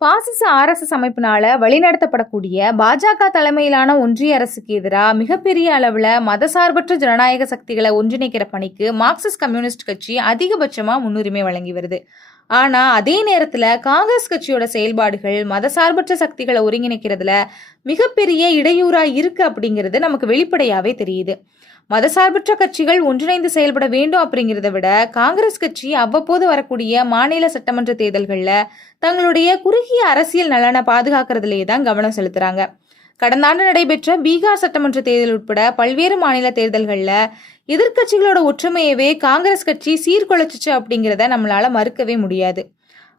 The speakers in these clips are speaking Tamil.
பாசிச ஆர்எஸ்எஸ் அமைப்பினால வழிநடத்தப்படக்கூடிய பாஜக தலைமையிலான ஒன்றிய அரசுக்கு எதிராக மிகப்பெரிய அளவில் மதசார்பற்ற ஜனநாயக சக்திகளை ஒன்றிணைக்கிற பணிக்கு மார்க்சிஸ்ட் கம்யூனிஸ்ட் கட்சி அதிகபட்சமாக முன்னுரிமை வழங்கி வருது. ஆனால் அதே நேரத்தில் காங்கிரஸ் கட்சியோட செயல்பாடுகள் மதசார்பற்ற சக்திகளை ஒருங்கிணைக்கிறதுல மிகப்பெரிய இடையூறாக இருக்கு அப்படிங்கிறது நமக்கு வெளிப்படையாகவே தெரியுது. மதசார்பற்ற கட்சிகள் ஒன்றிணைந்து செயல்பட வேண்டும் அப்படிங்கிறத விட காங்கிரஸ் கட்சி அவ்வப்போது வரக்கூடிய மாநில சட்டமன்ற தேர்தல்களில் தங்களுடைய குறுகிய அரசியல் நலனை பாதுகாக்கிறதுலேயே தான் கவனம் செலுத்துறாங்க. கடந்த ஆண்டு நடைபெற்ற பீகார் சட்டமன்ற தேர்தல் உட்பட பல்வேறு மாநில தேர்தல்களில் எதிர்க்கட்சிகளோட ஒற்றுமையவே காங்கிரஸ் கட்சி சீர்குலைச்சிச்சு அப்படிங்கிறத நம்மளால மறுக்கவே முடியாது.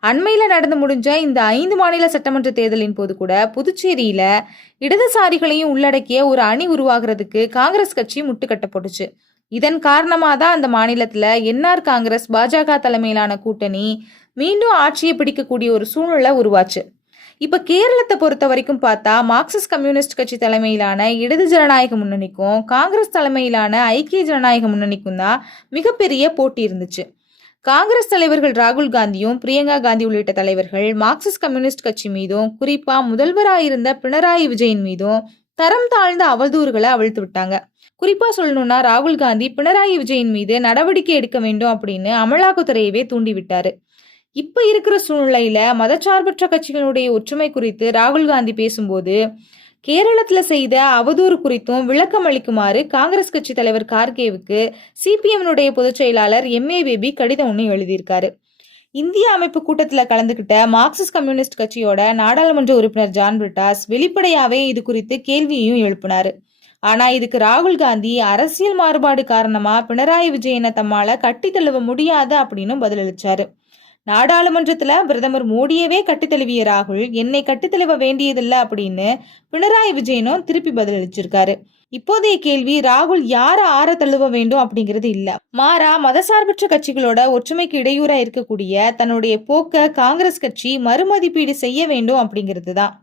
அண்மையில் நடந்து முடிஞ்ச இந்த 5 மாநில சட்டமன்ற தேர்தலின் போது கூட புதுச்சேரியில இடதுசாரிகளையும் உள்ளடக்கிய ஒரு அணி உருவாகிறதுக்கு காங்கிரஸ் கட்சி முட்டுக்கட்டை போட்டுச்சு. இதன் காரணமாக தான் அந்த மாநிலத்தில் என்ஆர் காங்கிரஸ் பாஜக தலைமையிலான கூட்டணி மீண்டும் ஆட்சியை பிடிக்கக்கூடிய ஒரு சூழ்நிலை உருவாச்சு. இப்போ கேரளத்தை பொறுத்த வரைக்கும் பார்த்தா மார்க்சிஸ்ட் கம்யூனிஸ்ட் கட்சி தலைமையிலான இடது ஜனநாயக முன்னணிக்கும் காங்கிரஸ் தலைமையிலான ஐக்கிய ஜனநாயக முன்னணிக்கும் தான் மிகப்பெரிய போட்டி இருந்துச்சு. காங்கிரஸ் தலைவர்கள் ராகுல் காந்தியும் பிரியங்கா காந்தி உள்ளிட்ட தலைவர்கள் மார்க்சிஸ்ட் கம்யூனிஸ்ட் கட்சி மீதும் குறிப்பா முதல்வராயிருந்த பினராயி விஜயன் மீதும் தரம் தாழ்ந்த அவதூறுகளை அவிழ்த்து விட்டாங்க. குறிப்பா சொல்லணும்னா ராகுல் காந்தி பினராயி விஜயன் மீது நடவடிக்கை எடுக்க வேண்டும் அப்படின்னு அமலாக்கத்துறையவே தூண்டிவிட்டாரு. இப்ப இருக்கிற சூழ்நிலையில மதச்சார்பற்ற கட்சிகளுடைய ஒற்றுமை குறித்து ராகுல் காந்தி பேசும்போது கேரளத்துல செய்த அவதூறு குறித்தும் விளக்கம் அளிக்குமாறு காங்கிரஸ் கட்சி தலைவர் கார்கேவுக்கு சிபிஎம்னுடைய பொதுச் செயலாளர் எம்ஏ பேபி கடிதம் ஒன்று எழுதியிருக்காரு. இந்திய அமைப்பு கூட்டத்தில் கலந்துகிட்ட மார்க்சிஸ்ட் கம்யூனிஸ்ட் கட்சியோட நாடாளுமன்ற உறுப்பினர் ஜான் பிரிட்டாஸ் வெளிப்படையாவே இது குறித்து கேள்வியையும் எழுப்பினாரு. ஆனா இதுக்கு ராகுல் காந்தி அரசியல் மாறுபாடு காரணமா பினராயி விஜயனை தம்மால கட்டி தழுவ முடியாது அப்படின்னு பதிலளிச்சாரு. நாடாளுமன்றத்துல பிரதமர் மோடியவே கட்டித்தழுவிய ராகுல் என்னை கட்டித்தழுவ வேண்டியதில்லை அப்படின்னு பினராயி விஜயனும் திருப்பி பதிலளிச்சிருக்காரு. இப்போதைய கேள்வி ராகுல் யார ஆற தழுவ வேண்டும் அப்படிங்கிறது இல்ல, மாறா மதசார்பற்ற கட்சிகளோட ஒற்றுமைக்கு இடையூறா இருக்கக்கூடிய தன்னுடைய போக்க காங்கிரஸ் கட்சி மறுமதிப்பீடு செய்ய வேண்டும் அப்படிங்கிறது தான்.